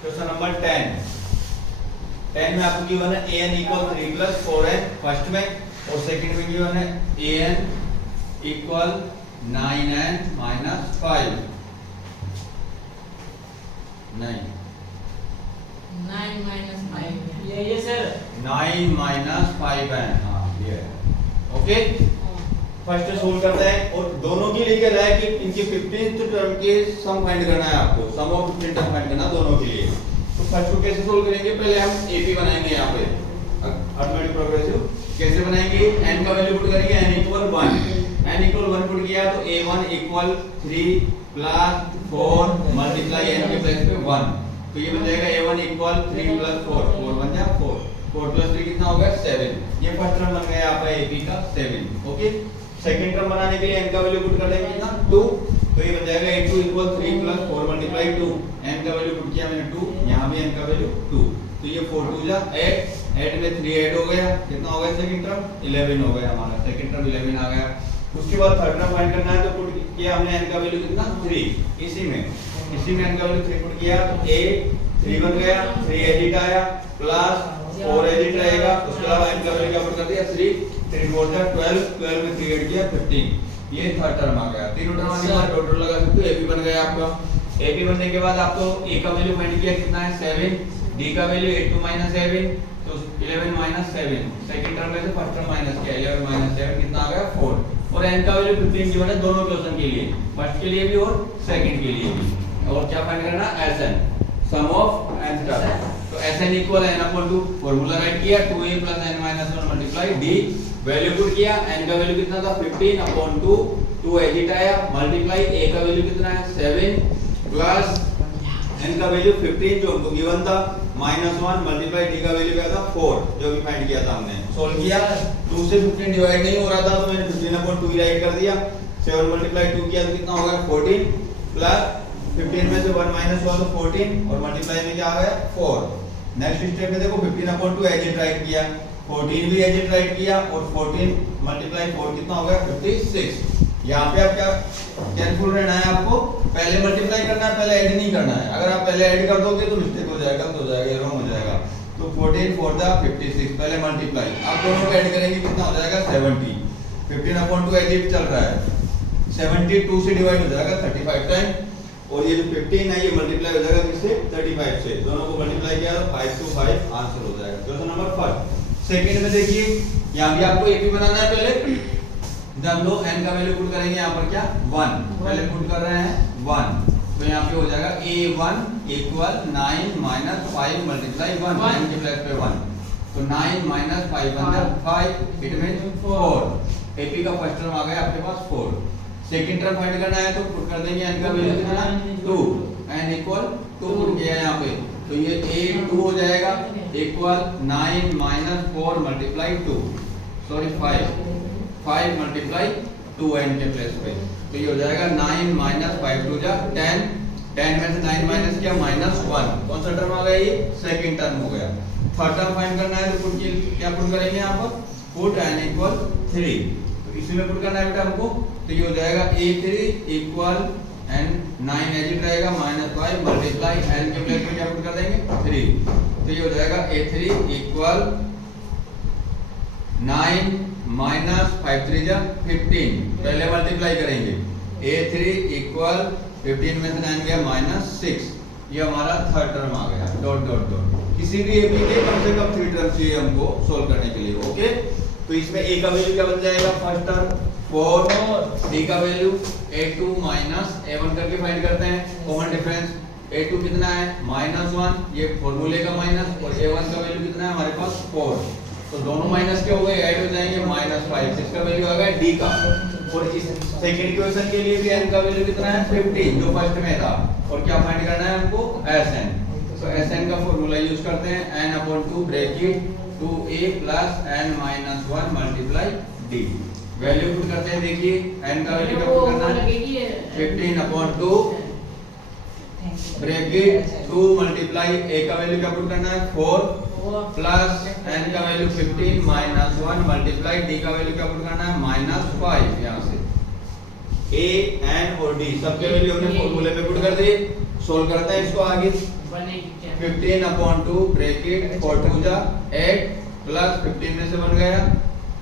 Question number 10 में आपको given है an equal 3 plus 4n first में, और सेकंड में गिवन है an equal 9n minus 5 9 minus 5 ये सर 9 माइनस 5n, हाँ ये ओके। फर्स्ट सोल्व करते हैं, और दोनों के लिए क्या है कि इनके 15th टर्म के सम फाइंड करना है आपको, सम ऑफ 15 टर्म फाइंड करना दोनों के लिए। तो फर्स्ट को कैसे सोल्व करेंगे, पहले हम एपी बनाएंगे यहाँ पे अर्थमेटिक प्रोग्रेसिव। कैसे बनाएंगे, n का वैल्यू पुट करेंगे, n equal 1, n equal 1 put किया तो a1 equal 3 plus 4 multiply n के प्लेस पे 1, तो ये बन जाएगा a1 इक्वल 3 प्लस 4, 4 बन जाएगा 4, 4 प्लस 3 कितना हो गया 7। ये फर्स्ट टर्म बन गया आपका एपी का 7। ओके, सेकंड टर्म बनाने के लिए n का वैल्यू पुट कर देंगे कितना 2, तो ये बन जाएगा a2 equal 3 plus 4 multiply 2, n का वैल्यू पुट किया मैंने 2, यहाँ भी n का वैल्यू 2, तो ये 4 2 जा 8, 8 में 3 ऐड हो गया, कितना हो गया सेकंड टर्म 11 हो गया हमारा, सेकंड टर्म 11 आ गया। उसके बाद थर्ड टर्म फाइंड करना है, तो पुट किया हमने n का वैल्यू कितना 3, इसी में n का वैल्यू 3 पुट किया तो a 3 बन गया, 3 एडिट आया प्लस 4 एडिट रहेगा, उसके अलावा n का वैल्यू क्या पुट कर दिया 3 3 4 जा 12, 12 में 3 ऐड किया 15, ये थर्ड टर्म आ गया। तीनों टर्म आने के बाद टोटल लगा सकते हो, एपी बन गया आपका। एपी बनने के बाद आपको a का वैल्यू फाइंड किया कितना है 7, d का वैल्यू 8 माइनस 7 तो 11 माइनस 7, सेकंड टर्म में से फर्स्ट टर्म माइनस किया 11 माइनस 7 कितना आ गया 4, और n का वैल्यू 15 गिवन है दोनों क्वेश्चन के लिए, फर्स्ट के लिए भी और सेकंड के लिए भी। और क्या फाइंड करना Sn, sum of n star, तो Sn equal n upon 2, formula write किया 2a plus n minus 1 multiply d, value put किया n का वैल्यू कितना था 15 अपॉन 2, 2 एडिट आया मल्टीप्लाई a का वैल्यू कितना है 7 प्लस n का वैल्यू 15 जो हमको गिवन था माइनस 1 मल्टीप्लाई d का वैल्यू क्या था 4 जो भी फाइंड किया था हमने, सोल्व किया 2 से 15 डिवाइड नहीं हो रहा था तो मैंने 15 अपॉन 2 राइट कर दिया, 7 मल्टीप्लाई 2 किया तो कितना हो गया 14 प्लस 15 में से 1 माइनस हुआ तो 14 और मल्टीप्लाई में क्या आ गया 4। नेक्स्ट स्टेप में देखो 15 अपॉन 2 एजेट राइट किया, 14 भी एजेट राइट किया और 14 मल्टीप्लाई 4 कितना हो गया 56। यहाँ पे आप क्या केयरफुल रहना है, आपको पहले मल्टीप्लाई करना है, पहले ऐड नहीं करना है। अगर आप पहले ऐड कर दोगे तो मिस्टेक हो जाएगा, तो हो जाएगा रॉन्ग हो जाएगा। तो 14 4 दा 56, पहले मल्टीप्लाई, आप दोनों को ऐड करेंगे कितना हो जाएगा 70। 15 अपॉन 2 एजेट चल रहा है, 72 से डिवाइड हो जाएगा 35 टाइम, और ये जो 15 है ये मल्टीप्लाई हो जाएगा किससे 35 से, दोनों को मल्टीप्लाई किया तो 5 to 5 आंसर हो जाएगा। क्वेश्चन नंबर 1 सेकंड में देखिए, यहाँ भी आपको एपी बनाना है, पहले हम लोग n का वैल्यू पुट करेंगे यहाँ पर क्या 1, पहले पुट कर रहे हैं 1, तो यहाँ पे हो जाएगा a1 इक्वल 9 माइनस 5 मल्टीप्लाई 1, 9 के प्लेस पे 1, तो 9 माइनस 5 बन जाए 5, इट मींस 4। एपी का फर्स्ट टर्म आ गया आपके पास 4। सेकंड टर्म फाइंड करना है तो पुट कर देंगे n का वैल्यू कितना 2, n इक्वल 2 पुट किया यहाँ पे, तो ये a2 हो जाएगा equal 9 minus 4 multiply 2, sorry 5 multiply 2n के प्लेस पे, तो ये हो जाएगा 9 माइनस 5 2 जा 10, 10 में से 9 माइनस किया माइनस 1, कौन सा टर्म आ गया ये सेकंड टर्म हो गया। थर्ड टर्म फाइंड करना है तो पुट क्या पुट करेंगे यहाँ पर पुट n इक्वल 3, तो इसी में पुट करना है बेटा हमको, तो ये हो जाएगा a3 इक्वल n 9 एजिट रहेगा माइनस 5 मल्टीप्लाई n के प्लेस पे क्या पुट कर देंगे 3, तो ये हो जाएगा a3 इक्वल 9 माइनस 5 3 जा 15, पहले मल्टीप्लाई करेंगे a3 इक्वल 15 में से 9 गया माइनस 6, ये हमारा थर्ड टर्म आ गया डॉट डॉट डॉट। किसी भी एपी के कम से कम 3 टर्म चाहिए हमको सोल्व करने के लिए। ओके, तो इसमें a का वैल्यू क्या बन जाएगा फर्स्ट टर्म 4, d का वैल्यू a2 माइनस a1 करके फाइंड करते हैं, कॉमन डिफरेंस a2 कितना है -1, ये फार्मूले का माइनस, और a1 का वैल्यू कितना है हमारे पास 4, तो दोनों माइनस के हो गए ऐड हो जाएंगे -5, इसका वैल्यू आ गया d का, और इस सेकंड इक्वेशन के लिए भी n का वैल्यू कितना है 15 जो फर्स्ट में था, और क्या फाइंड करना है हमको Sn, तो Sn का फार्मूला यूज करते हैं n upon 2 bracket 2a plus n minus 1 multiply d, value put करते हैं। देखिए n का वैल्यू क्या पुट करना है 15 अपॉन 2 ब्रैकेट 2 मल्टीप्लाई a का वैल्यू क्या पुट करना है 4 प्लस n का वैल्यू 15 माइनस 1 मल्टीप्लाई d का वैल्यू क्या पुट करना है -5, यहाँ से a n और d सबके वैल्यू हमने फार्मूले में पुट कर दी, सोल्व करते हैं इसको आगे। 180 15 अपॉन 2 ब्रैकेट 4 2 जा 8 प्लस 15 में से बन गया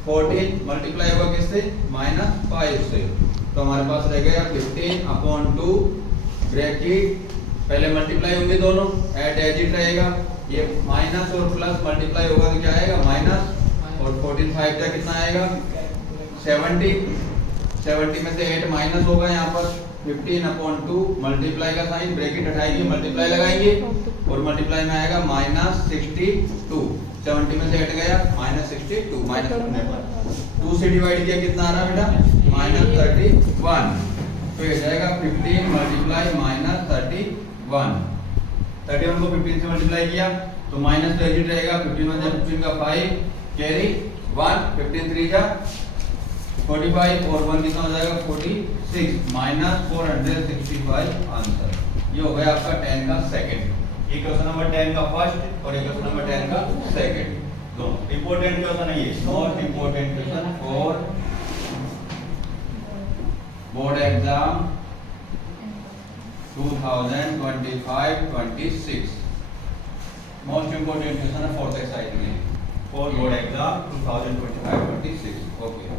14 मल्टीप्लाई होगा किससे -5 से, तो हमारे पास रह गया 15 अपॉन 2 ब्रैकेट पहले मल्टीप्लाई होंगे दोनों ऐड एज इट रहेगा, ये माइनस और प्लस मल्टीप्लाई होगा तो क्या आएगा माइनस, और 14 5 का कितना आएगा 70 में से 8 माइनस होगा यहाँ पर 15 अपॉन 2 मल्टीप्लाई का साइन ब्रैकेट हटाएंगे मल्टीप्लाई लगाएंगे और मल्टीप्लाई में आएगा -62, 70 में से 8 गया -62 माइनस करने पर 2 से डिवाइड किया कितना आ रहा बेटा -31, तो ये जाएगा 15 मल्टीप्लाई -31, 31 को 15 से मल्टीप्लाई किया तो माइनस तो एजिट रहेगा 15 में 15 का 5 कैरी 1 15 3 जा 45 और 1 कितना हो जाएगा 46 -465 आंसर। ये हो गया आपका 10 का सेकंड। ये क्वेश्चन नंबर 10 का फर्स्ट और ये क्वेश्चन नंबर 10 का सेकंड, दोनों इंपॉर्टेंट क्वेश्चन है, ये not important question for board exam 2025-26 most important question है फोर्थ एक्सरसाइज में फॉर बोर्ड एग्जाम 2025-26। ओके।